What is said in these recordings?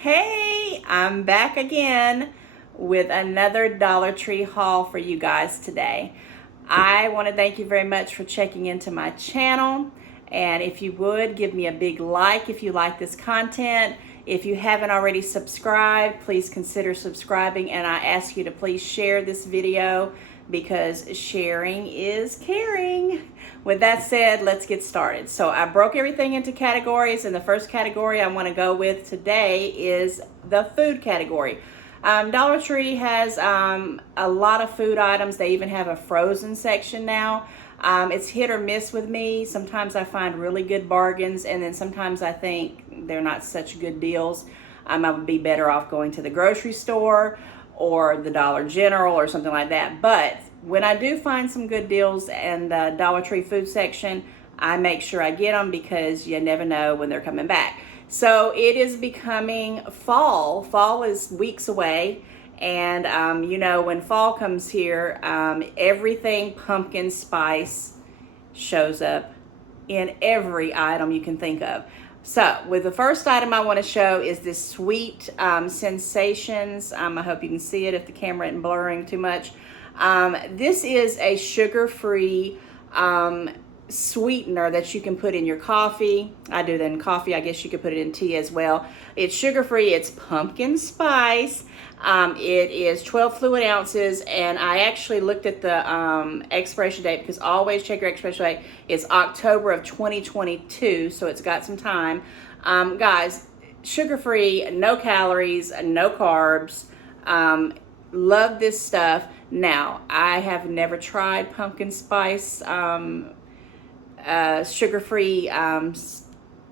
Hey, I'm back again with another Dollar Tree haul for you guys today. I want to thank you very much for checking into my channel. And if you would, give me a big like if you like this content. If you haven't already subscribed, please consider subscribing. And I ask you to please share this video because sharing is caring. With that said, let's get started. So I broke everything into categories, and the first category I want to go with today is the food category. Dollar Tree has a lot of food items. They even have a frozen section now. It's hit or miss with me. Sometimes I find really good bargains, and then sometimes I think they're not such good deals. I would be better off going to the grocery store or the Dollar General or something like that. But when I do find some good deals in the Dollar Tree food section, I make sure I get them because you never know when they're coming back. So it is becoming fall. Fall is weeks away. And when fall comes here, everything pumpkin spice shows up in every item you can think of. So with the first item I want to show is this Sweet Sensations. I hope you can see it if the camera isn't blurring too much. This is a sugar-free sweetener that you can put in your coffee. I do that in coffee. I guess you could put it in tea as well. It's sugar-free. It's pumpkin spice. It is 12 fluid ounces, and I actually looked at the expiration date because always check your expiration date. It's October of 2022, so it's got some time. Guys, sugar-free, no calories, no carbs. Love this stuff. Now, I have never tried pumpkin spice sugar-free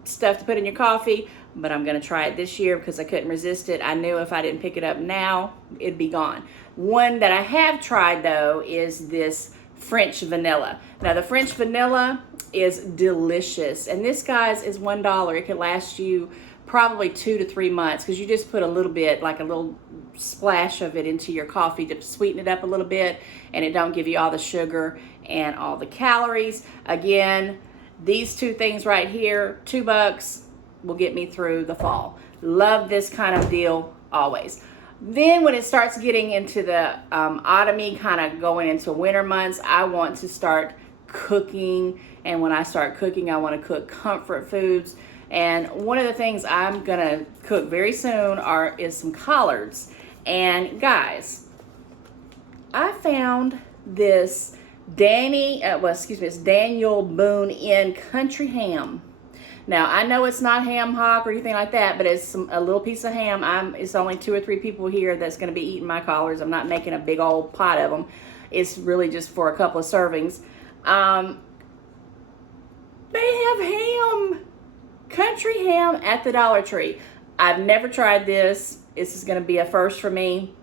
stuff to put in your coffee, but I'm going to try it this year because I couldn't resist it. I knew if I didn't pick it up now, it'd be gone. One that I have tried, though, is this French vanilla. Now, the French vanilla is delicious, and this, guys, is $1. It could last you probably 2 to 3 months because you just put a little bit, like a little splash of it into your coffee to sweeten it up a little bit, and it don't give you all the sugar and all the calories. Again, these two things right here, $2, will get me through the fall. Love this kind of deal always. Then when it starts getting into the autumny, kind of going into winter months, I want to start cooking. And when I start cooking, I want to cook comfort foods. And one of the things I'm gonna cook very soon is some collards. And guys, I found this it's Daniel Boone in country ham. Now, I know it's not ham hock or anything like that, but it's a little piece of ham. It's only 2 or 3 people here that's going to be eating my collards. I'm not making a big old pot of them. It's really just for a couple of servings. They have ham, country ham at the Dollar Tree. I've never tried this. This is going to be a first for me.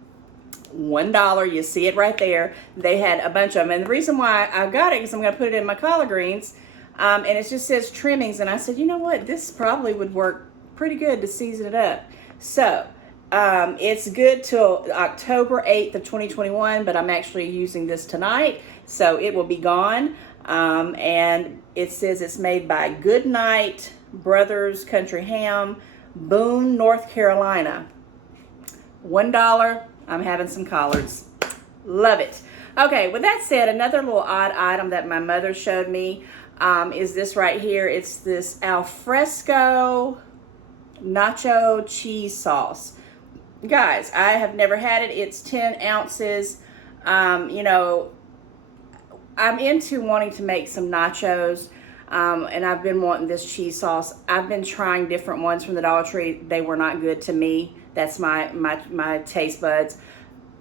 $1, you see it right there. They had a bunch of them, and the reason why I got it is I'm going to put it in my collard greens. And it just says trimmings, and I said, you know what, this probably would work pretty good to season it up. So it's good till October 8th of 2021, but I'm actually using this tonight, so it will be gone. And it says it's made by Goodnight Brothers Country Ham, Boone, North Carolina. $1, I'm having some collards. Love it. Okay, with that said, another little odd item that my mother showed me is this right here. It's this Alfresco nacho cheese sauce. Guys, I have never had it. It's 10 ounces. I'm into wanting to make some nachos, and I've been wanting this cheese sauce. I've been trying different ones from the Dollar Tree. They were not good to me. That's my taste buds.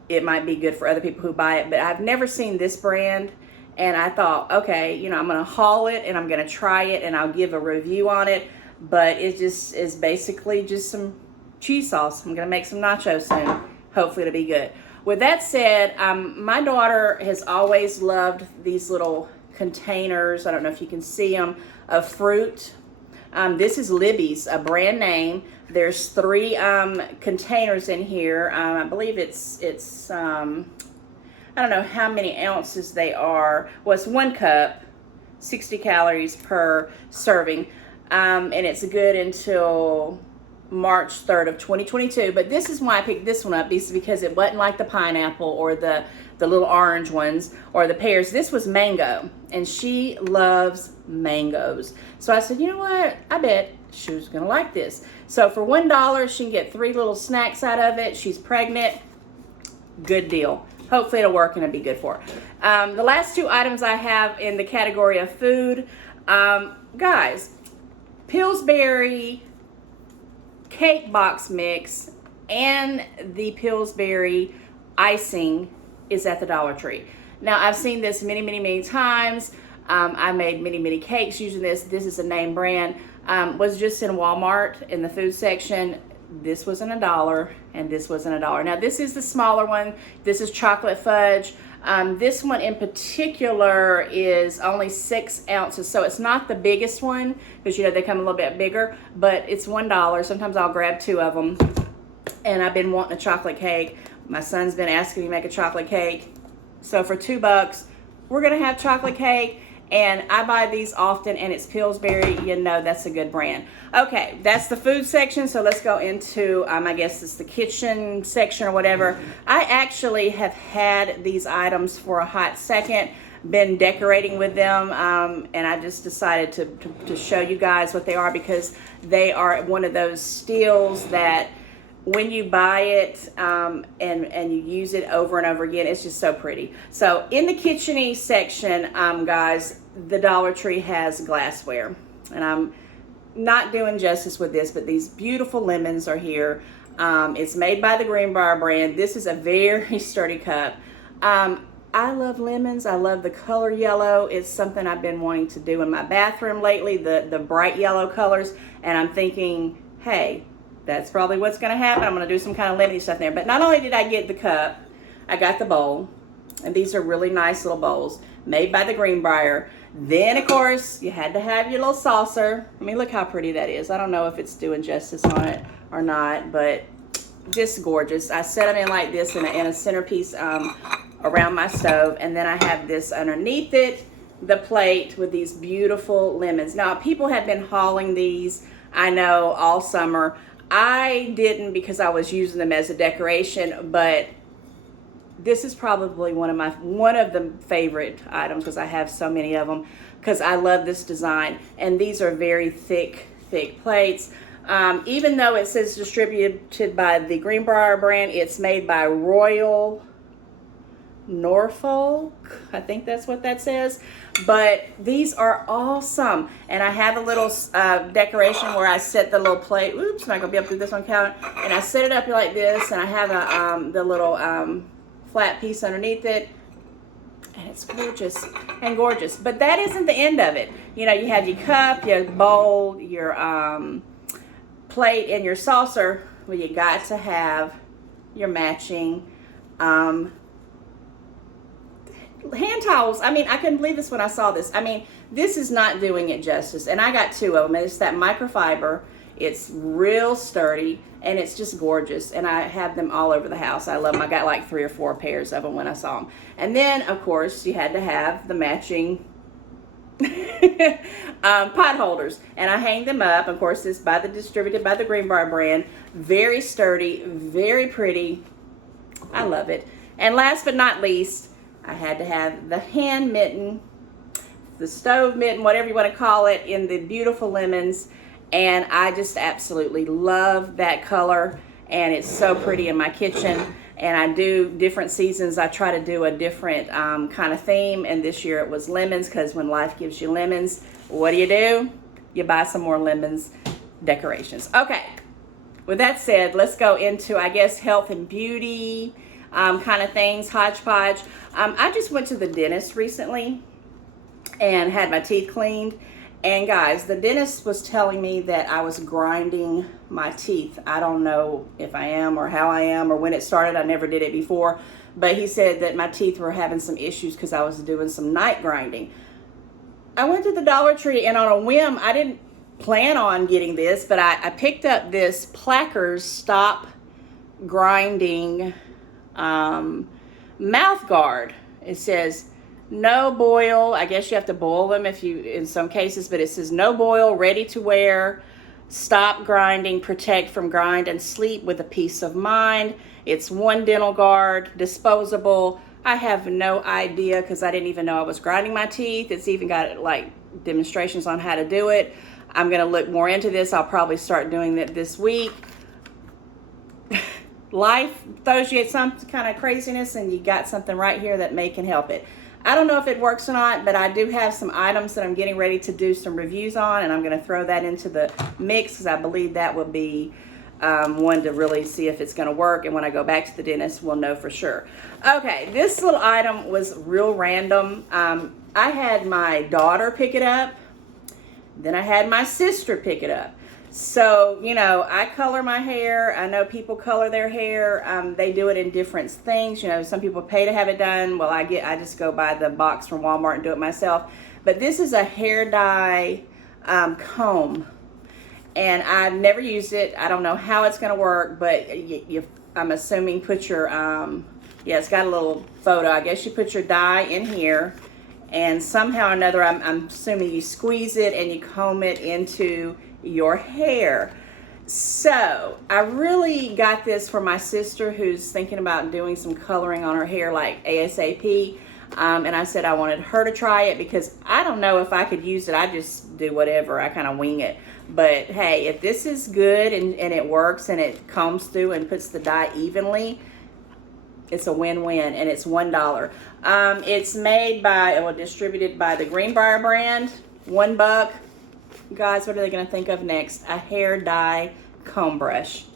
It might be good for other people who buy it, but I've never seen this brand. And I thought, okay, I'm going to haul it and I'm going to try it and I'll give a review on it. But it just is basically just some cheese sauce. I'm going to make some nachos soon. Hopefully it'll be good. With that said, my daughter has always loved these little containers. I don't know if you can see them, of fruit. This is Libby's, a brand name. There's 3 containers in here. I believe it's I don't know how many ounces they are. Well, it's 1 cup, 60 calories per serving. And it's good until March 3rd of 2022, but this is why I picked this one up. This is because it wasn't like the pineapple or the little orange ones or the pears. This was mango, and she loves mangoes. So I said, you know what? I bet she was gonna like this. So for $1, she can get 3 little snacks out of it. She's pregnant. Good deal. Hopefully it'll work and it'll be good for her. The last 2 items I have in the category of food, guys, Pillsbury cake box mix and the Pillsbury icing is at the Dollar Tree. Now, I've seen this many times. I made many cakes using this. This is a name brand. Was just in Walmart in the food section. This wasn't $1 and this wasn't $1. Now, this is the smaller one. This is chocolate fudge. This one in particular is only 6 ounces, so it's not the biggest one because, you know, they come a little bit bigger, but it's $1. Sometimes I'll grab 2 of them, and I've been wanting a chocolate cake. My son's been asking me to make a chocolate cake, so for $2, we're gonna have chocolate cake. And I buy these often, and it's Pillsbury. You know that's a good brand. Okay, that's the food section, so let's go into, I guess it's the kitchen section or whatever. I actually have had these items for a hot second, been decorating with them, and I just decided to show you guys what they are, because they are one of those steals that when you buy it and you use it over and over again, it's just so pretty. So in the kitchen-y section, guys, the Dollar Tree has glassware. And I'm not doing justice with this, but these beautiful lemons are here. It's made by the Greenbrier brand. This is a very sturdy cup. I love lemons. I love the color yellow. It's something I've been wanting to do in my bathroom lately, the bright yellow colors. And I'm thinking, hey, that's probably what's going to happen. I'm going to do some kind of lemony stuff there. But not only did I get the cup, I got the bowl. And these are really nice little bowls made by the Greenbrier. Then, of course, you had to have your little saucer. I mean, look how pretty that is. I don't know if it's doing justice on it or not, but just gorgeous. I set them in like this in a centerpiece around my stove. And then I have this underneath it, the plate with these beautiful lemons. Now, people have been hauling these, I know, all summer. I didn't because I was using them as a decoration, but this is probably one of the favorite items because I have so many of them, because I love this design. And these are very thick plates. Even though it says distributed by the Greenbrier brand, it's made by Royal Norfolk. I think that's what that says. But these are awesome. And I have a little decoration where I set the little plate. Oops, not gonna be able to do this on camera. And I set it up like this, and I have the little flat piece underneath it. And it's gorgeous and gorgeous. But that isn't the end of it. You know, you have your cup, your bowl, your plate, and your saucer. Well, you got to have your matching hand towels. I mean, I couldn't believe this when I saw this. I mean, this is not doing it justice. And I got 2 of them. It's that microfiber. It's real sturdy, and it's just gorgeous. And I have them all over the house. I love them. I got like 3 or 4 pairs of them when I saw them. And then, of course, you had to have the matching pot holders. And I hang them up. Of course, it's distributed by the Greenbrier brand. Very sturdy, very pretty. I love it. And last but not least, I had to have the hand mitten, the stove mitten, whatever you want to call it, in the beautiful lemons. And I just absolutely love that color. And it's so pretty in my kitchen. And I do different seasons. I try to do a different kind of theme. And this year it was lemons, because when life gives you lemons, what do? You buy some more lemons decorations. Okay. With that said, let's go into, I guess, health and beauty kind of things, hodgepodge. I just went to the dentist recently and had my teeth cleaned. And guys, the dentist was telling me that I was grinding my teeth. I don't know if I am or how I am or when it started. I never did it before. But he said that my teeth were having some issues because I was doing some night grinding. I went to the Dollar Tree, and on a whim, I didn't plan on getting this, but I picked up this Plackers Stop Grinding mouth guard. It says no boil. I guess you have to boil them in some cases, but it says no boil, ready to wear. Stop grinding, protect from grind, and sleep with a peace of mind. It's one dental guard, disposable. I have no idea because I didn't even know I was grinding my teeth. It's even got like demonstrations on how to do it. I'm going to look more into this. I'll probably start doing that this week. Life throws you at some kind of craziness, and you got something right here that can help it. I don't know if it works or not, but I do have some items that I'm getting ready to do some reviews on, and I'm going to throw that into the mix because I believe that will be one to really see if it's going to work, and when I go back to the dentist, we'll know for sure. Okay, this little item was real random. I had my daughter pick it up, then I had my sister pick it up. So, you know, I color my hair. I know people color their hair. They do it in different things. You know, some people pay to have it done. Well, I just go buy the box from Walmart and do it myself. But this is a hair dye comb. And I've never used it. I don't know how it's going to work, but I'm assuming put your, yeah, it's got a little photo. I guess you put your dye in here. And somehow or another, I'm assuming you squeeze it and you comb it into your hair. So I really got this for my sister who's thinking about doing some coloring on her hair like ASAP. And I said I wanted her to try it because I don't know if I could use it. I just do whatever. I kind of wing it. But hey, if this is good and it works and it combs through and puts the dye evenly, it's a win-win, and it's $1. It's made by, well, distributed by the Greenbrier brand. $1. Guys, what are they going to think of next? A hair dye comb brush.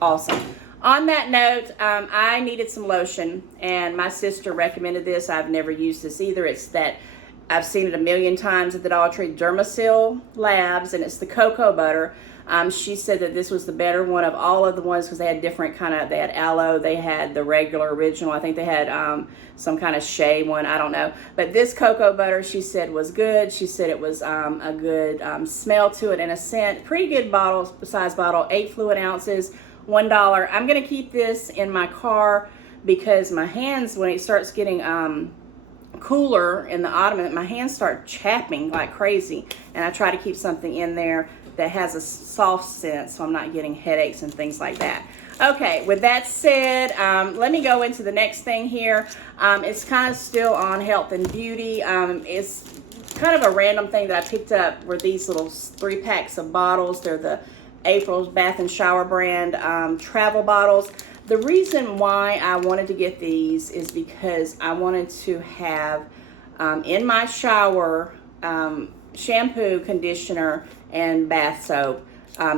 Awesome. On that note, I needed some lotion, and my sister recommended this. I've never used this either. It's that I've seen it a million times at the Dollar Tree, Dermasil Labs, and it's the cocoa butter. She said that this was the better one of all of the ones because they had different kind of, they had aloe, they had the regular original, I think they had some kind of shea one, I don't know. But this cocoa butter, she said, was good. She said it was a good smell to it and a scent. Pretty good bottle, size bottle, 8 fluid ounces, $1. I'm going to keep this in my car because my hands, when it starts getting cooler in the autumn, my hands start chapping like crazy, and I try to keep something in there that has a soft scent so I'm not getting headaches and things like that. Okay, with that said, let me go into the next thing here. It's kind of still on health and beauty. It's kind of a random thing that I picked up were these little 3 packs of bottles. They're the April's Bath and Shower brand travel bottles. The reason why I wanted to get these is because I wanted to have in my shower shampoo, conditioner, and bath soap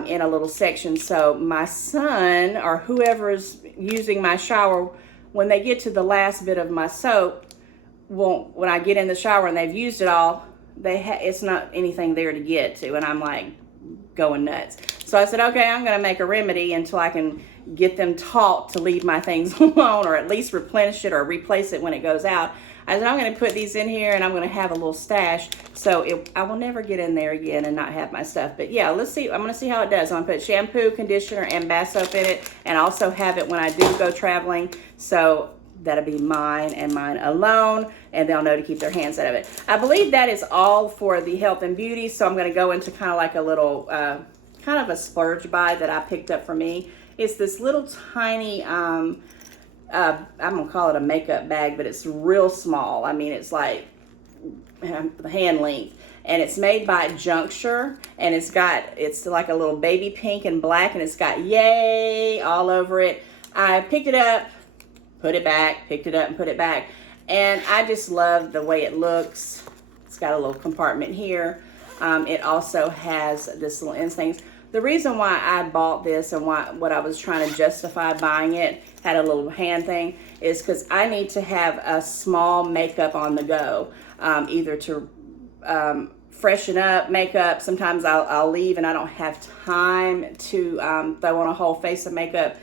in a little section. So my son or whoever is using my shower, when they get to the last bit of my soap, when I get in the shower and they've used it all, it's not anything there to get to, and I'm like going nuts. So I said, okay, I'm going to make a remedy until I can get them taught to leave my things alone, or at least replenish it or replace it when it goes out. I said, I'm going to put these in here and I'm going to have a little stash so I will never get in there again and not have my stuff. But yeah, let's see. I'm going to see how it does. I'm going to put shampoo, conditioner, and bath soap in it, and also have it when I do go traveling. So that'll be mine and mine alone, and they'll know to keep their hands out of it. I believe that is all for the health and beauty. So I'm going to go into kind of like a little, kind of a splurge buy that I picked up for me. It's this little tiny, I'm going to call it a makeup bag, but it's real small. I mean, it's like hand length. And it's made by Juncture, and it's like a little baby pink and black, and it's got yay all over it. I picked it up, put it back, picked it up and put it back. And I just love the way it looks. It's got a little compartment here. It also has this little end things. The reason why I bought this and what I was trying to justify buying it, had a little hand thing, is because I need to have a small makeup on the go, either to freshen up makeup. Sometimes I'll leave and I don't have time to throw on a whole face of makeup.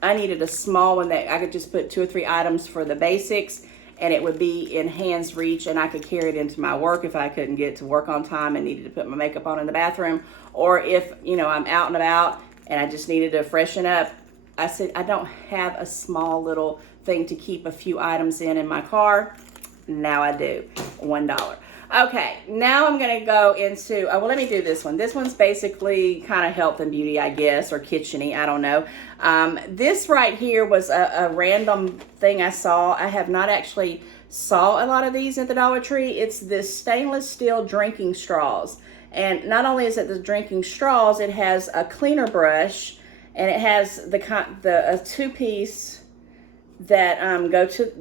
I needed a small one that I could just put 2 or 3 items for the basics, and it would be in hand's reach, and I could carry it into my work if I couldn't get to work on time and needed to put my makeup on in the bathroom, or if, you know, I'm out and about and I just needed to freshen up. I said, I don't have a small little thing to keep a few items in my car. Now I do. $1. Okay, now I'm going to go into, well, let me do this one. This one's basically kind of health and beauty, I guess, or kitchen-y, I don't know. This right here was a random thing I saw. I have not actually saw a lot of these at the Dollar Tree. It's this stainless steel drinking straws. And not only is it the drinking straws, it has a cleaner brush, and it has a two-piece that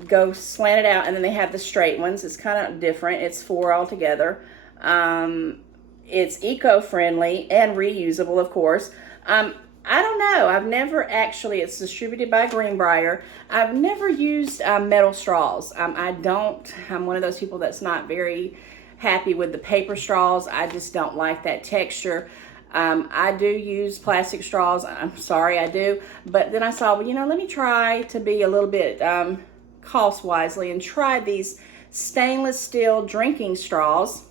go slanted out, and then they have the straight ones. It's kind of different. It's 4 altogether. It's eco-friendly and reusable, of course. I don't know. I've never actually, it's distributed by Greenbrier. I've never used metal straws. I'm one of those people that's not very happy with the paper straws. I just don't like that texture. I do use plastic straws. I'm sorry, I do. But then I saw, well, let me try to be a little bit cost wisely and try these stainless steel drinking straws.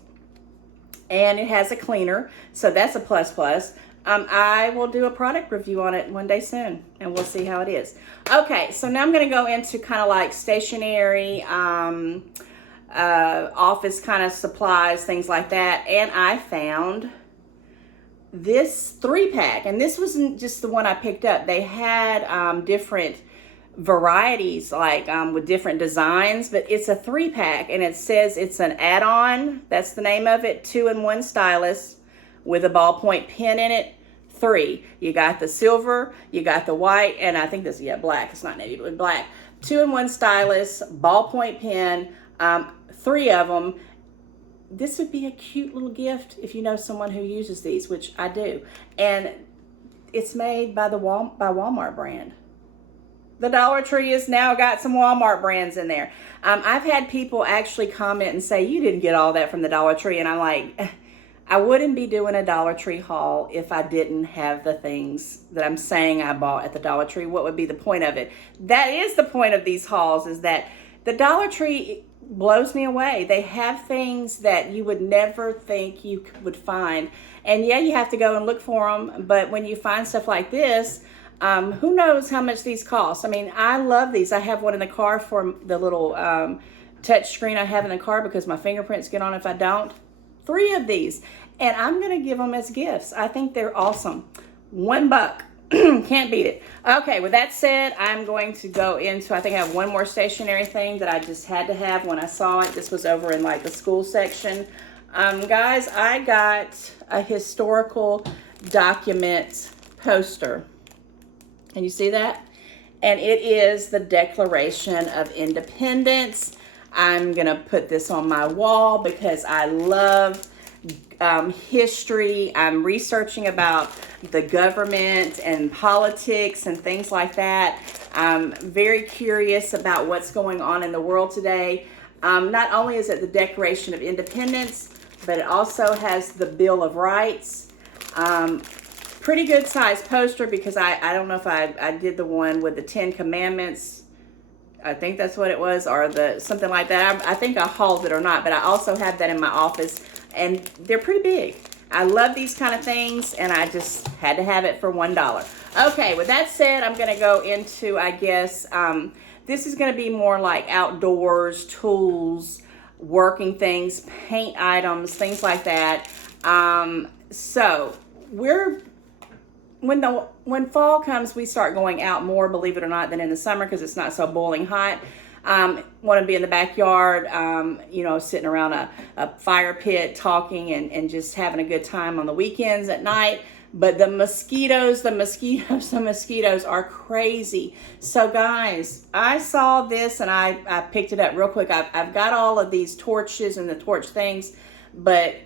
And it has a cleaner, so that's a plus plus. I will do a product review on it one day soon, and we'll see how it is. Okay, so now I'm going to go into kind of like stationery, office kind of supplies, things like that. And I found this 3-pack, and this wasn't just the one I picked up. They had different varieties, like with different designs, but it's a 3-pack, and it says it's an add-on. That's the name of it. 2-in-1 stylus with a ballpoint pen in it. 3. You got the silver, you got the white, and I think this is black. It's not navy, but black. 2-in-1 stylus, ballpoint pen. 3 of them. This would be a cute little gift if you know someone who uses these, which I do. And it's made by the Walmart brand. The Dollar Tree has now got some Walmart brands in there. I've had people actually comment and say, you didn't get all that from the Dollar Tree. And I'm like, I wouldn't be doing a Dollar Tree haul if I didn't have the things that I'm saying I bought at the Dollar Tree. What would be the point of it? That is the point of these hauls, is that the Dollar Tree blows me away. They have things that you would never think you would find. And yeah, you have to go and look for them. But when you find stuff like this, who knows how much these cost? I mean, I love these. I have one in the car for the little touch screen I have in the car because my fingerprints get on if I don't. 3 of these. And I'm going to give them as gifts. I think they're awesome. $1. Can't beat it. Okay, with that said, I'm going to go into, I think I have one more stationery thing that I just had to have when I saw it. This was over in like the school section. Guys, I got a historical document poster. Can you see that? And it is the Declaration of Independence. I'm going to put this on my wall because I love history. I'm researching about the government and politics and things like that. I'm very curious about what's going on in the world today. Not only is it the Declaration of Independence, but it also has the Bill of Rights. Pretty good size poster because I don't know if I did the one with the 10 Commandments. I think that's what it was, or something like that. I think I hauled it or not, but I also have that in my office, and they're pretty big. I love these kind of things, and I just had to have it for $1. Okay, with that said, I'm going to go into, I guess, this is going to be more like outdoors, tools, working things, paint items, things like that. So when fall comes, we start going out more, believe it or not, than in the summer because it's not so boiling hot. Want to be in the backyard, sitting around a fire pit talking and just having a good time on the weekends at night. But the mosquitoes are crazy. So guys, I saw this and I picked it up real quick. I've got all of these torches and the torch things, but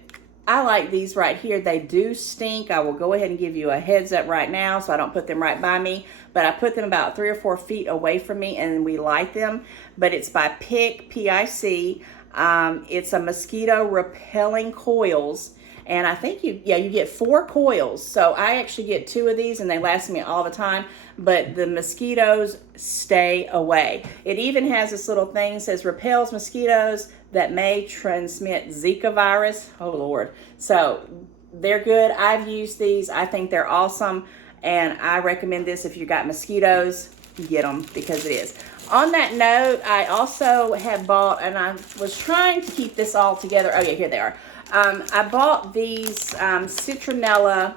I like these right here. They do stink. I will go ahead and give you a heads up right now so I don't put them right by me. But I put them about 3 or 4 feet away from me and we light them. But it's by PIC, P-I-C. It's a mosquito repelling coils. And I think you get 4 coils. So I actually get 2 of these and they last me all the time. But the mosquitoes stay away. It even has this little thing that says repels mosquitoes that may transmit Zika virus. Oh Lord. So they're good. I've used these. I think they're awesome. And I recommend this if you got mosquitoes. get them because it is. On that note, I also have bought, and I was trying to keep this all together. Oh yeah, here they are. I bought these citronella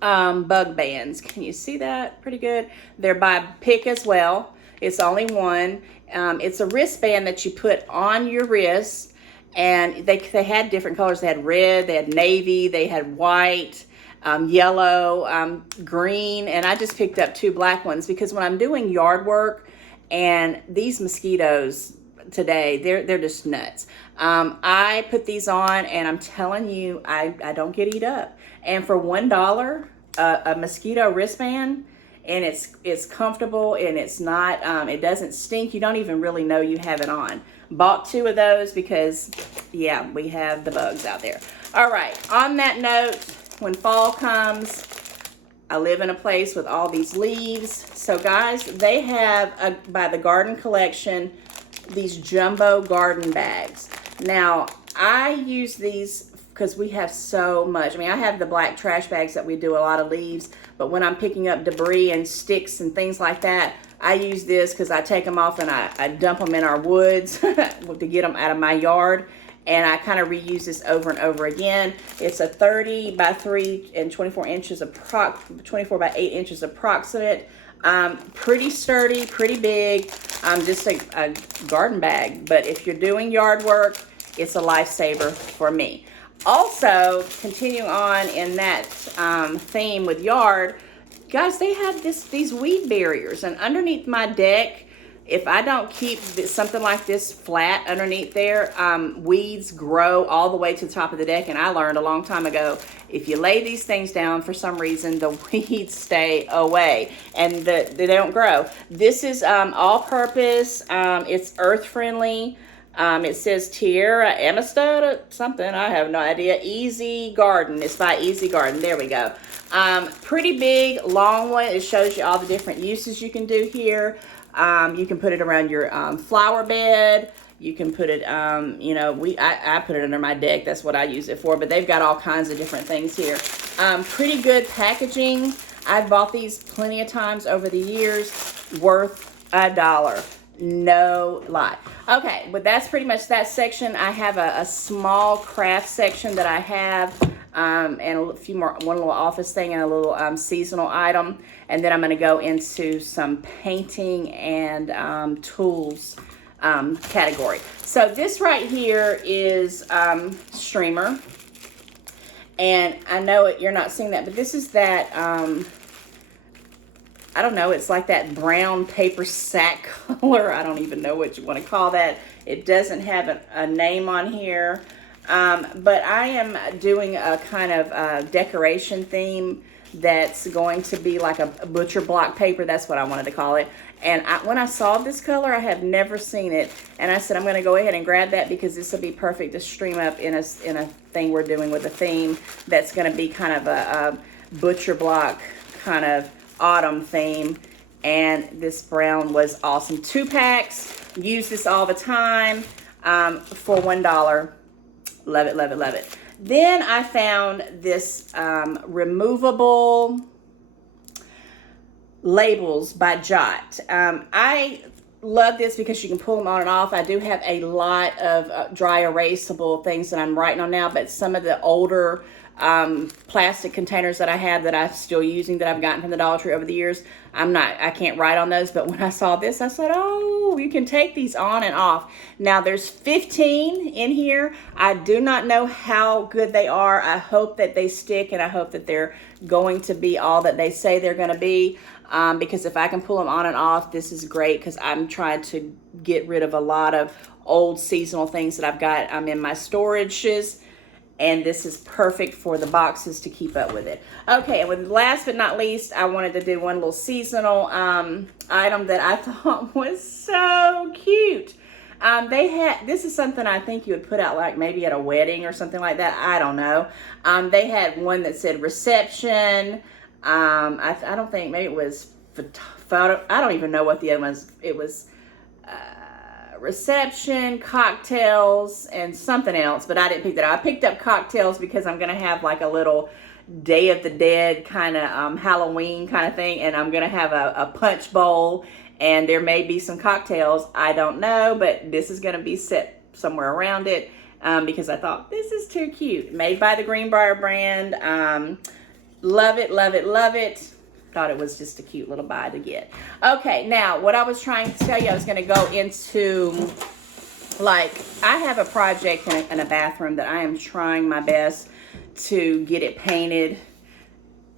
bug bands. Can you see that? Pretty good. They're by Pick as well. It's only one. It's a wristband that you put on your wrist, and they had different colors. They had red, they had navy, they had white, yellow, green, and I just picked up 2 black ones because when I'm doing yard work, and these mosquitoes today, they're just nuts. I put these on, and I'm telling you, I don't get eat up. And for $1, a mosquito wristband, and it's comfortable, and it's not, it doesn't stink. You don't even really know you have it on. Bought 2 of those because, yeah, we have the bugs out there. All right, on that note, when fall comes, I live in a place with all these leaves. So guys, they have, by the Garden Collection, these jumbo garden bags. Now, I use these because we have so much. I mean, I have the black trash bags that we do a lot of leaves, but when I'm picking up debris and sticks and things like that, I use this because I take them off and I dump them in our woods to get them out of my yard. And I kind of reuse this over and over again. It's a 30 by 3 and 24 inches, 24 by 8 inches approximate. Pretty sturdy, pretty big. Just a garden bag. But if you're doing yard work, it's a lifesaver for me. Also, continuing on in that theme with yard, guys, they have these weed barriers. And underneath my deck, if I don't keep something like this flat underneath there, weeds grow all the way to the top of the deck. And I learned a long time ago, if you lay these things down, for some reason, the weeds stay away and they don't grow. This is all-purpose. It's earth-friendly. It says Tierra Amistad, something, I have no idea. Easy Garden. It's by Easy Garden. There we go. Pretty big, long one. It shows you all the different uses you can do here. You can put it around your flower bed. You can put it, you know, I put it under my deck. That's what I use it for. But they've got all kinds of different things here. Pretty good packaging. I've bought these plenty of times over the years. Worth $1. No lie. Okay, but that's pretty much that section. I have a small craft section that I have. And a few more, one little office thing and a little seasonal item. And then I'm going to go into some painting and tools category. So this right here is streamer. And I know you're not seeing that, but this is that, I don't know, it's like that brown paper sack color. I don't even know what you want to call that. It doesn't have a name on here. But I am doing a kind of decoration theme that's going to be like a butcher block paper. That's what I wanted to call it. And when I saw this color, I have never seen it. And I said, I'm going to go ahead and grab that because this will be perfect to stream up in a thing we're doing with a theme that's going to be kind of a butcher block kind of autumn theme. And this brown was awesome. 2 packs. Use this all the time for $1. Love it, love it, love it. Then I found this removable labels by Jot. I love this because you can pull them on and off. I do have a lot of dry erasable things that I'm writing on now, but some of the older plastic containers that I have that I'm still using that I've gotten from the Dollar Tree over the years, I can't write on those. But when I saw this, I said, oh, you can take these on and off. Now there's 15 in here. I do not know how good they are. I hope that they stick, and I hope that they're going to be all that they say they're going to be. Because if I can pull them on and off, this is great because I'm trying to get rid of a lot of old seasonal things that I've got in my storages. And this is perfect for the boxes to keep up with it. Okay, and with last but not least, I wanted to do one little seasonal item that I thought was so cute. This is something I think you would put out like maybe at a wedding or something like that. I don't know. They had one that said reception. I don't think, maybe it was photo. I don't even know what the other one was. It was reception, cocktails, and something else, but I didn't pick that up. I picked up cocktails because I'm going to have like a little Day of the Dead kind of Halloween kind of thing, and I'm gonna have a punch bowl, and there may be some cocktails. I don't know, but this is gonna be set somewhere around it because I thought this is too cute. Made by the Greenbrier brand. Love it, love it, love it. Thought it was just a cute little buy to get. Okay, now what I was trying to tell you, I was going to go into, like, I have a project in a bathroom that I am trying my best to get it painted.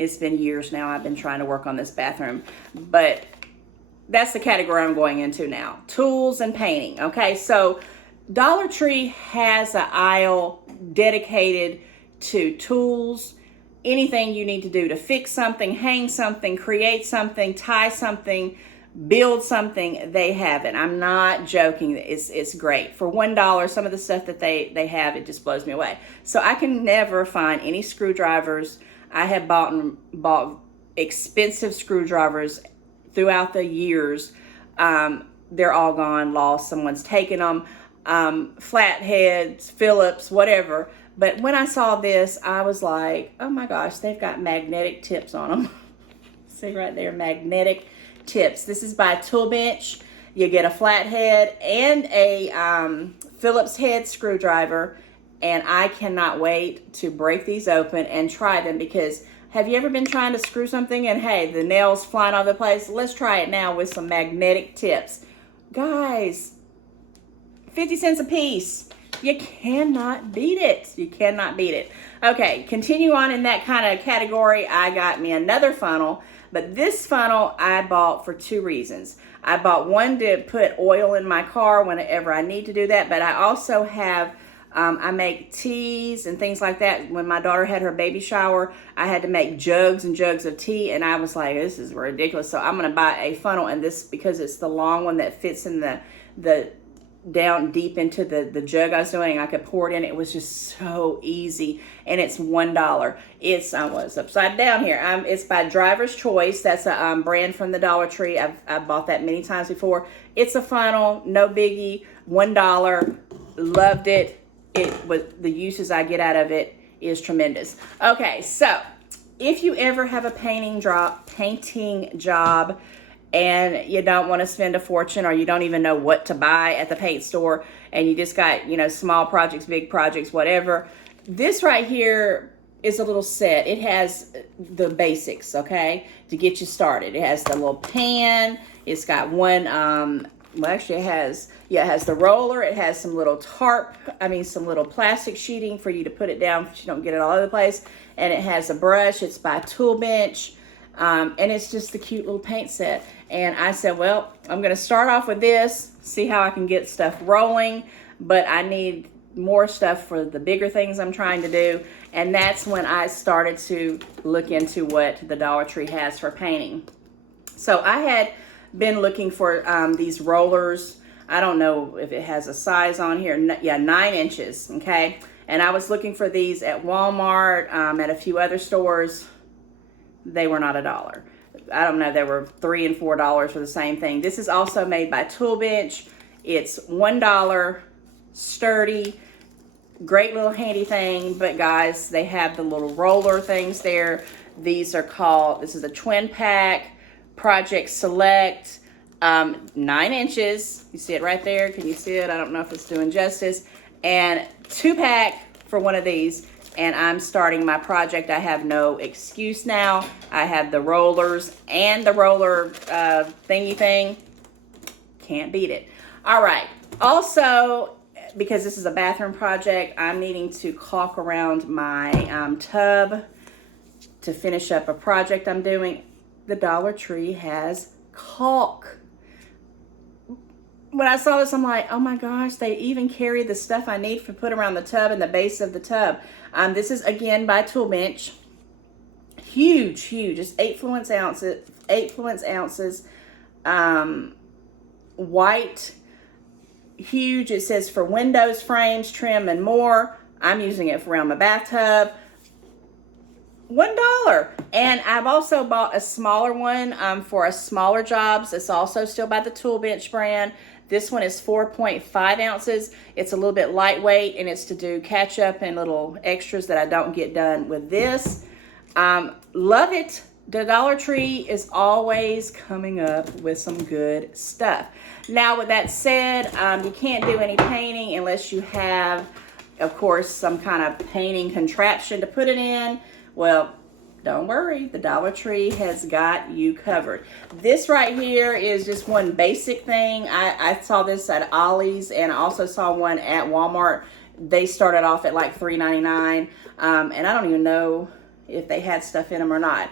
It's been years now I've been trying to work on this bathroom, but that's the category I'm going into now. Tools and painting. Okay, so Dollar Tree has an aisle dedicated to tools. Anything you need to do to fix something, hang something, create something, tie something, build something, they have it. I'm not joking. It's great. For $1, some of the stuff that they have, it just blows me away. So I can never find any screwdrivers. I have bought expensive screwdrivers throughout the years. They're all gone, lost. Someone's taken them. Flatheads, Phillips, whatever. But when I saw this, I was like, oh my gosh, they've got magnetic tips on them. See right there, magnetic tips. This is by Tool Bench. You get a flathead and a Phillips head screwdriver. And I cannot wait to break these open and try them, because have you ever been trying to screw something and hey, the nails flying all over the place? Let's try it now with some magnetic tips. Guys, 50 cents a piece. You cannot beat it. You cannot beat it. Okay, continue on in that kind of category. I got me another funnel, but this funnel I bought for two reasons. I bought one to put oil in my car whenever I need to do that, but I also have, I make teas and things like that. When my daughter had her baby shower, I had to make jugs and jugs of tea, and I was like, this is ridiculous. So I'm going to buy a funnel, and this, because it's the long one that fits in the down deep into the jug I was doing. I could pour it in. It was just so easy, and it's $1. It's it's upside down here. It's by Driver's Choice. That's a brand from the Dollar Tree. I've bought that many times before. It's a funnel, no biggie, $1. Loved it. It was, the uses I get out of it is tremendous. Okay, so if you ever have a painting job and you don't want to spend a fortune, or you don't even know what to buy at the paint store, and you just got, small projects, big projects, whatever, this right here is a little set. It has the basics, okay, to get you started. It has the little pan. It's got one, well, actually it has the roller. It has some little some little plastic sheeting for you to put it down so you don't get it all over the place. And it has a brush. It's by Tool Bench. And it's just the cute little paint set. And I said, well, I'm going to start off with this, see how I can get stuff rolling, but I need more stuff for the bigger things I'm trying to do. And that's when I started to look into what the Dollar Tree has for painting. So I had been looking for these rollers. I don't know if it has a size on here. Yeah, 9 inches, okay? And I was looking for these at Walmart, at a few other stores. They were not $1. I don't know, they were $3 and $4 for the same thing. This is also made by Tool Bench. It's $1, sturdy, great little handy thing. But guys, they have the little roller things there. These are called, this is a twin pack, Project Select, 9 inches. You see it right there? Can you see it? I don't know if it's doing justice. And 2-pack for one of these. And I'm starting my project. I have no excuse now. I have the rollers and the roller thingy thing. Can't beat it. All right. Also, because this is a bathroom project, I'm needing to caulk around my tub to finish up a project I'm doing. The Dollar Tree has caulk. When I saw this, I'm like, oh my gosh, they even carry the stuff I need to put around the tub and the base of the tub. This is, again, by Tool Bench. Huge, huge. It's 8 fluence ounces. White, huge. It says for windows, frames, trim, and more. I'm using it for around my bathtub. $1. And I've also bought a smaller one for a smaller jobs. It's also still by the Tool Bench brand. This one is 4.5 ounces. It's a little bit lightweight, and it's to do catch up and little extras that I don't get done with this. Love it. The Dollar Tree is always coming up with some good stuff. Now, with that said, you can't do any painting unless you have, of course, some kind of painting contraption to put it in. Well, don't worry, the Dollar Tree has got you covered. This right here is just one basic thing. I saw this at Ollie's, and I also saw one at Walmart. They started off at like $3.99, and I don't even know if they had stuff in them or not.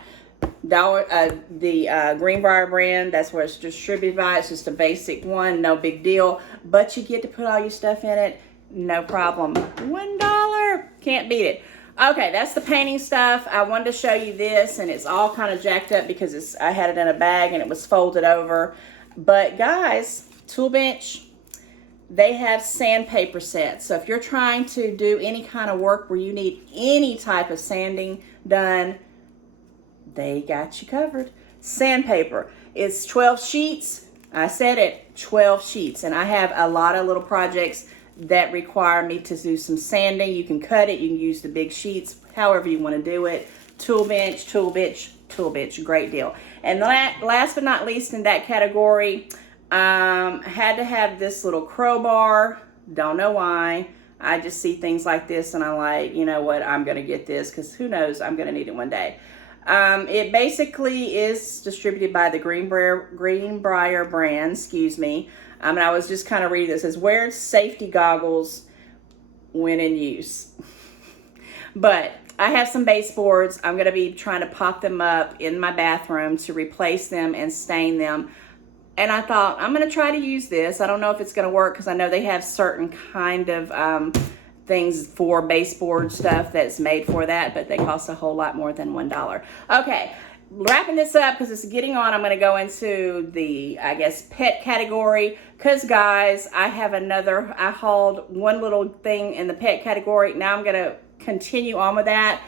The Greenbrier brand, that's where it's distributed by. It's just a basic one, no big deal, but you get to put all your stuff in it, no problem. $1, can't beat it. Okay, that's the painting stuff. I wanted to show you this, and it's all kind of jacked up because I had it in a bag and it was folded over. But guys, Tool Bench, they have sandpaper sets. So if you're trying to do any kind of work where you need any type of sanding done, they got you covered. Sandpaper. It's 12 sheets. I said it, 12 sheets. And I have a lot of little projects that require me to do some sanding. You can cut it. You can use the big sheets, however you want to do it. Tool Bench, Tool Bench, Tool Bench. Great deal. And last but not least in that category, had to have this little crowbar. Don't know why. I just see things like this and I'm like, you know what, I'm going to get this because who knows, I'm going to need it one day. It basically is distributed by the Greenbrier brand, excuse me. And I was just kind of reading this. It says, wear safety goggles when in use. But I have some baseboards. I'm going to be trying to pop them up in my bathroom to replace them and stain them. And I thought, I'm going to try to use this. I don't know if it's going to work because I know they have certain kind of things for baseboard stuff that's made for that, but they cost a whole lot more than $1. Okay, wrapping this up because it's getting on, I'm going to go into the, I guess, pet category because, guys, I hauled one little thing in the pet category. Now I'm going to continue on with that.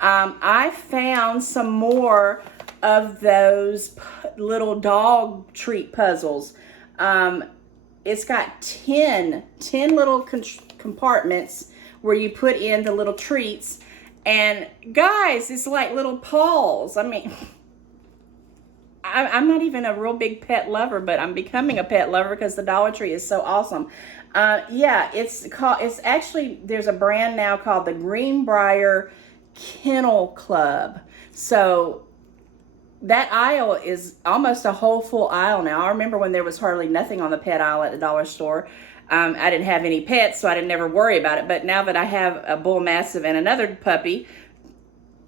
I found some more of those little dog treat puzzles. It's got 10 little compartments where you put in the little treats. And guys, it's like little paws. I mean, I'm not even a real big pet lover, but I'm becoming a pet lover because the Dollar Tree is so awesome. Yeah, it's actually, there's a brand now called the Greenbrier Kennel Club. So that aisle is almost a whole full aisle now. I remember when there was hardly nothing on the pet aisle at the dollar store. I didn't have any pets, so I didn't never worry about it. But now that I have a bull mastiff and another puppy,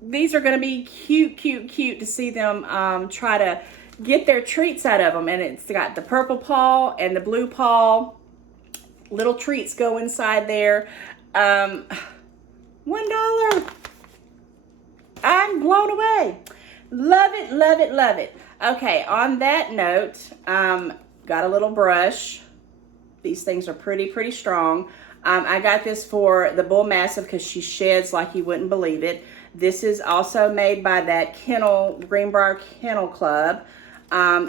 these are going to be cute, cute, cute to see them try to get their treats out of them. And it's got the purple paw and the blue paw. Little treats go inside there. $1. I'm blown away. Love it, love it, love it. Okay, on that note, got a little brush. These things are pretty strong. I got this for the bull mastiff because she sheds like you wouldn't believe it. This is also made by that Greenbrier Kennel Club.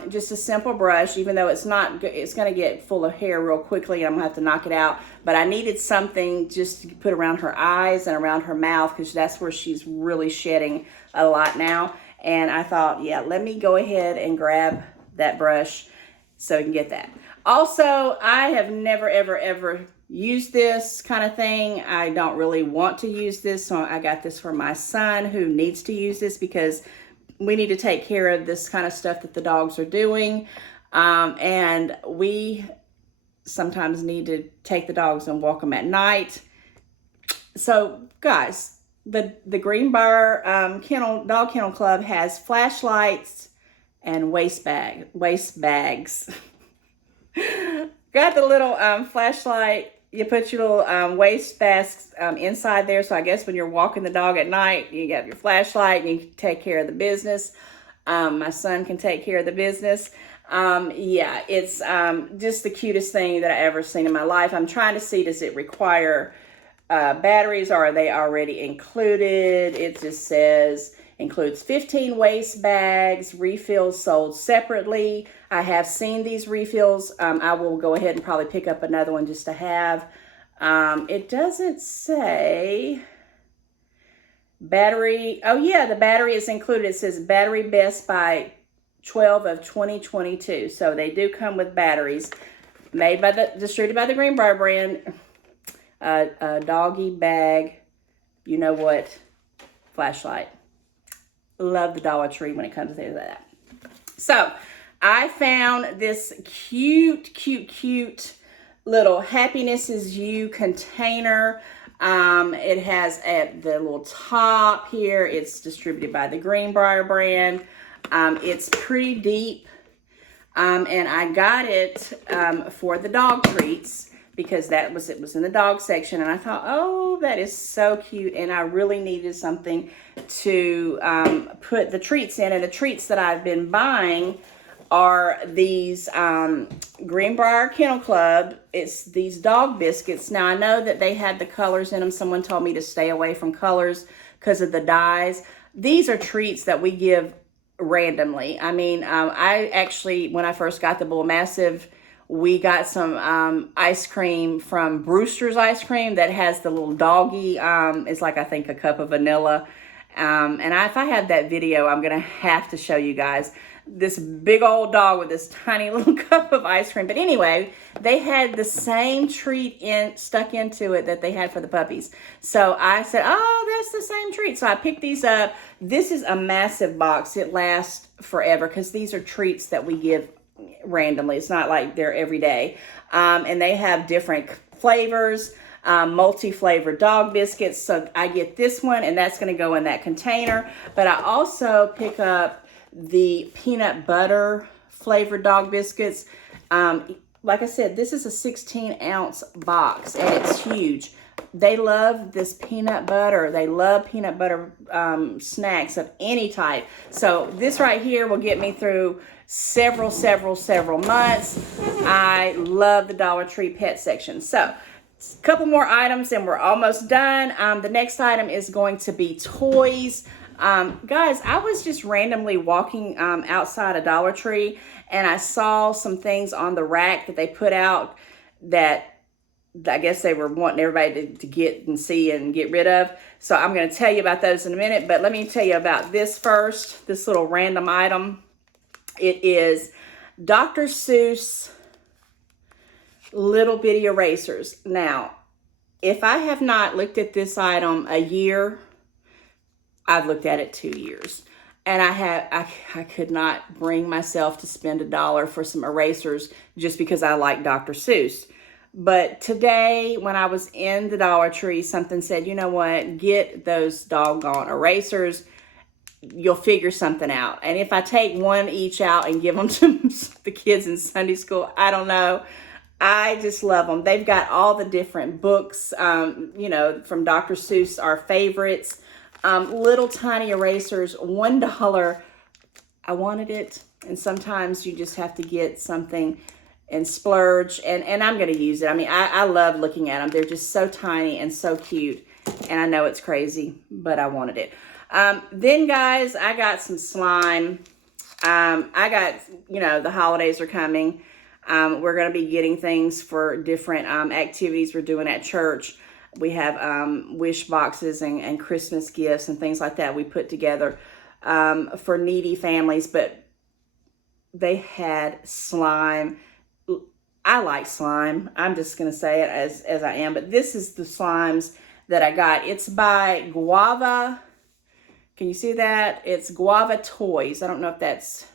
Just a simple brush, even though it's going to get full of hair real quickly. I'm going to have to knock it out. But I needed something just to put around her eyes and around her mouth because that's where she's really shedding a lot now. And I thought, yeah, let me go ahead and grab that brush so we can get that. Also, I have never, ever used this kind of thing. I don't really want to use this, so I got this for my son who needs to use this because we need to take care of this kind of stuff that the dogs are doing. And we sometimes need to take the dogs and walk them at night. So, guys, the Greenbrier Dog Kennel Club has flashlights and waist bags. Got the little flashlight. You put your little waist bags inside there. So I guess when you're walking the dog at night, you got your flashlight and you can take care of the business. My son can take care of the business. Yeah, it's just the cutest thing that I ever seen in my life. I'm trying to see, does it require batteries or are they already included? It just says includes 15 waist bags, refills sold separately. I have seen these refills. I will go ahead and probably pick up another one just to have. It doesn't say Battery, oh yeah, the battery is included. It says battery best by 12 of 2022. So they do come with batteries. Made by distributed by the Greenbrier brand. A doggy bag, you know what, flashlight. Love the Dollar Tree when it comes to that. So I found this cute little Happiness Is You container. It has at the little top here. It's distributed by the Greenbrier brand. It's pretty deep. And I got it for the dog treats because it was in the dog section. And I thought, oh, that is so cute. And I really needed something to put the treats in. And the treats that I've been buying are these Greenbrier Kennel Club. It's these dog biscuits. Now, I know that they had the colors in them. Someone told me to stay away from colors because of the dyes. These are treats that we give randomly. I mean, I actually, when I first got the Bull Mastiff, we got some ice cream from Brewster's Ice Cream that has the little doggy. It's like, I think, a cup of vanilla. And if I have that video, I'm going to have to show you guys this big old dog with this tiny little cup of ice cream. But anyway, they had the same treat stuck into it that they had for the puppies. So I said, oh, that's the same treat. So I picked these up. This is a massive box. It lasts forever because these are treats that we give randomly. It's not like they're every day. And they have different flavors, multi-flavored dog biscuits. So I get this one, and that's going to go in that container. But I also pick up the peanut butter flavored dog biscuits. Like I said, this is a 16-ounce box, and it's huge. They love this peanut butter. They love peanut butter snacks of any type. So this right here will get me through several months. I love the Dollar Tree pet section. So a couple more items and we're almost done. The next item is going to be toys. Guys, I was just randomly walking outside a Dollar Tree, and I saw some things on the rack that they put out that I guess they were wanting everybody to get and see and get rid of. So I'm going to tell you about those in a minute, but let me tell you about this first, this little random item. It is Dr. Seuss Little Bitty Erasers. Now, if I have not looked at this item a year, I've looked at it 2 years. And I could not bring myself to spend $1 for some erasers just because I like Dr. Seuss. But today, when I was in the Dollar Tree, something said, you know what, get those doggone erasers. You'll figure something out. And if I take one each out and give them to the kids in Sunday school, I don't know. I just love them. They've got all the different books, you know, from Dr. Seuss, our favorites. Little tiny erasers, $1. I wanted it. And sometimes you just have to get something and splurge. And I'm going to use it. I mean, I love looking at them. They're just so tiny and so cute. And I know it's crazy, but I wanted it. Then, guys, I got some slime. I got, you know, the holidays are coming. We're going to be getting things for different activities we're doing at church. We have wish boxes and Christmas gifts and things like that we put together for needy families. But they had slime. I like slime. I'm just going to say it as I am. But this is the slimes that I got. It's by Guava. Can you see that? It's Guava Toys. I don't know if that's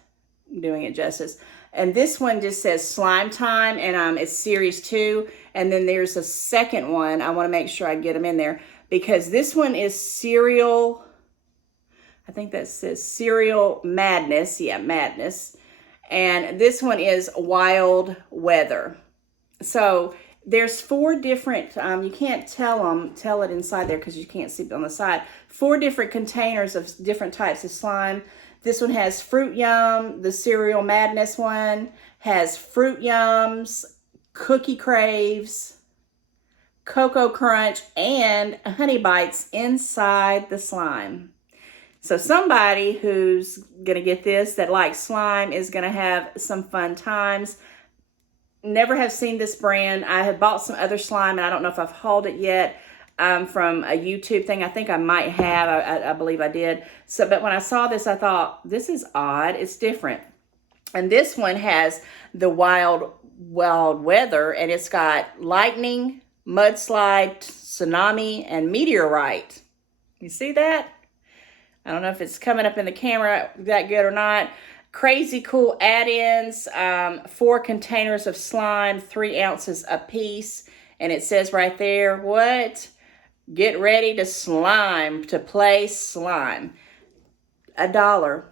doing it justice. And this one just says Slime Time, and it's Series 2. And then there's a second one. I want to make sure I get them in there because this one is Cereal. I think that says Cereal Madness. Yeah, Madness. And this one is Wild Weather. So there's 4 different, you can't tell it inside there because you can't see it on the side. 4 different containers of different types of slime. This one has Fruit Yum. The Cereal Madness one has Fruit Yums, Cookie Craves, Cocoa Crunch, and Honey Bites inside the slime. So somebody who's going to get this that likes slime is going to have some fun times. Never have seen this brand. I have bought some other slime, and I don't know if I've hauled it yet. from a YouTube thing. I think I might have. I believe I did. So, but when I saw this, I thought, this is odd. It's different. And this one has the wild weather, and it's got lightning, mudslide, tsunami, and meteorite. You see that? I don't know if it's coming up in the camera that good or not. Crazy cool add-ins, 4 containers of slime, 3 ounces a piece. And it says right there, what? Get ready to play slime. $1.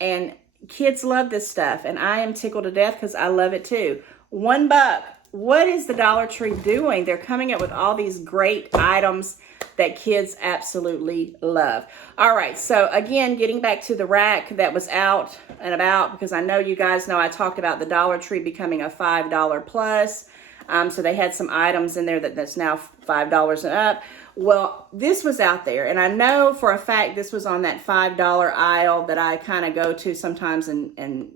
And kids love this stuff, and I am tickled to death because I love it too. $1. What is the Dollar Tree doing? They're coming up with all these great items that kids absolutely love. All right, so again, getting back to the rack that was out and about, because I know you guys know I talked about the Dollar Tree becoming a $5 plus. So they had some items in there that's now $5 and up. Well, this was out there, and I know for a fact this was on that $5 aisle that I kind of go to sometimes and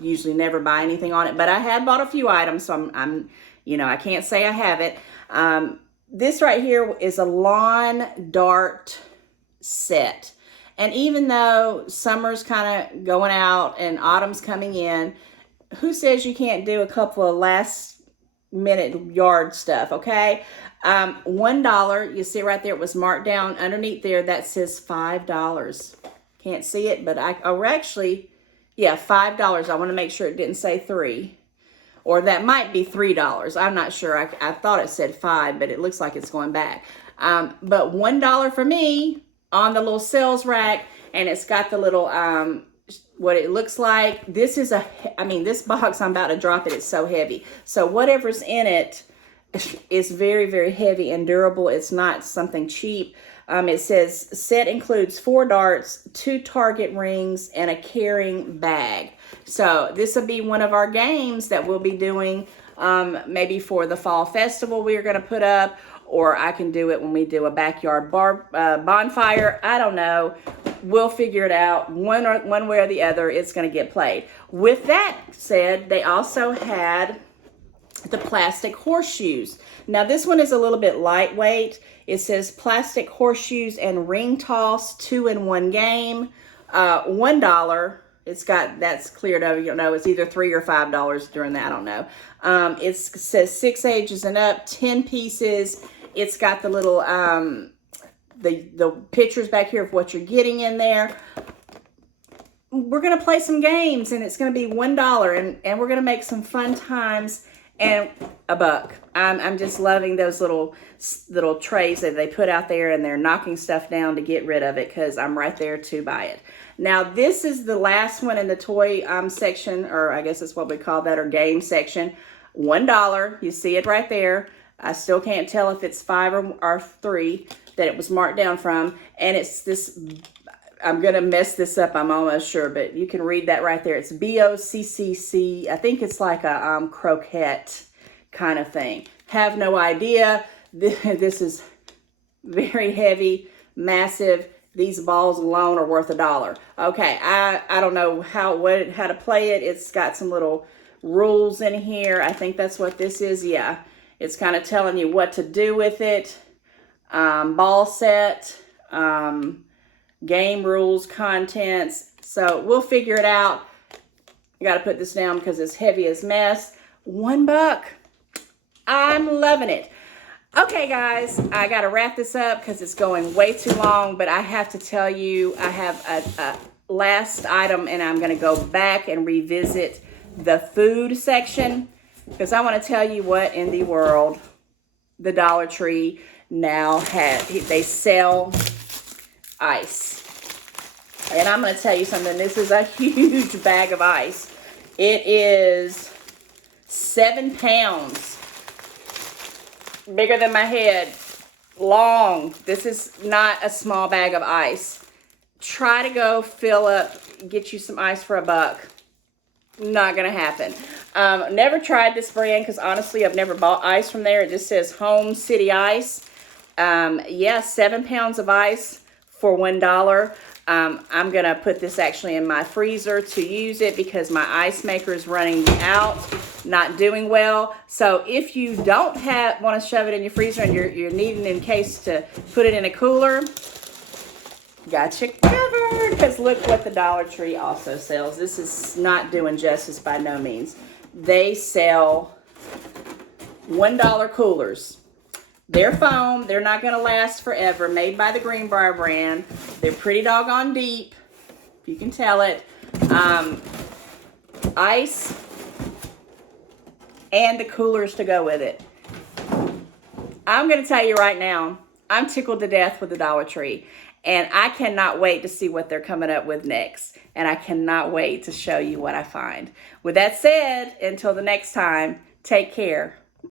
usually never buy anything on it. But I had bought a few items, so I'm I can't say I haven't. This right here is a lawn dart set. And even though summer's kind of going out and autumn's coming in, who says you can't do a couple of last minute yard stuff, okay? $1, you see right there, it was marked down underneath there, that says $5. Can't see it, but $5. I want to make sure it didn't say 3, or that might be $3. I'm not sure. I thought it said 5, but it looks like it's going back. But $1 for me on the little sales rack, and it's got the little what it looks like. This is this box, I'm about to drop it. It's so heavy. So whatever's in it is very, very heavy and durable. It's not something cheap. It says set includes 4 darts, 2 target rings, and a carrying bag. So this will be one of our games that we'll be doing maybe for the fall festival we're going to put up, or I can do it when we do a backyard bonfire. I don't know. We'll figure it out. One way or the other, it's going to get played. With that said, they also had the plastic horseshoes. Now this one is a little bit lightweight. It says plastic horseshoes and ring toss 2-in-1 game. $1. That's cleared over. It's either $3 or $5 during that. I don't know. It says 6 ages and up, 10 pieces. It's got the little the pictures back here of what you're getting in there. We're gonna play some games, and it's gonna be $1, and we're gonna make some fun times. And $1. I'm just loving those little trays that they put out there, and they're knocking stuff down to get rid of it, because I'm right there to buy it. Now this is the last one in the toy section, or I guess that's what we call that, or game section. $1. You see it right there. I still can't tell if it's 5 or 3 that it was marked down from, and it's this. I'm gonna mess this up, I'm almost sure, but you can read that right there. It's BOCCC. I think it's like a croquette kind of thing. Have no idea. This is very heavy, massive. These balls alone are worth $1. Okay, I don't know how to play it. It's got some little rules in here. I think that's what this is. Yeah, it's kind of telling you what to do with it. Ball set. Game rules, contents. So we'll figure it out. I got to put this down because it's heavy as mess. $1. I'm loving it. Okay, guys, I got to wrap this up because it's going way too long, but I have to tell you, I have a last item, and I'm going to go back and revisit the food section, because I want to tell you what in the world the Dollar Tree now has. They sell ice. And I'm going to tell you something. This is a huge bag of ice. It is 7 pounds. Bigger than my head. Long. This is not a small bag of ice. Try to go fill up, get you some ice for $1. Not going to happen. Never tried this brand, because honestly, I've never bought ice from there. It just says Home City Ice. 7 pounds of ice for $1. I'm going to put this actually in my freezer to use it because my ice maker is running out, not doing well. So if you don't want to shove it in your freezer and you're needing in case to put it in a cooler, got you covered, because look what the Dollar Tree also sells. This is not doing justice by no means. They sell $1 coolers. They're foam. They're not going to last forever. Made by the Greenbrier brand. They're pretty doggone deep, if you can tell it. Ice and the coolers to go with it. I'm going to tell you right now, I'm tickled to death with the Dollar Tree. And I cannot wait to see what they're coming up with next. And I cannot wait to show you what I find. With that said, until the next time, take care.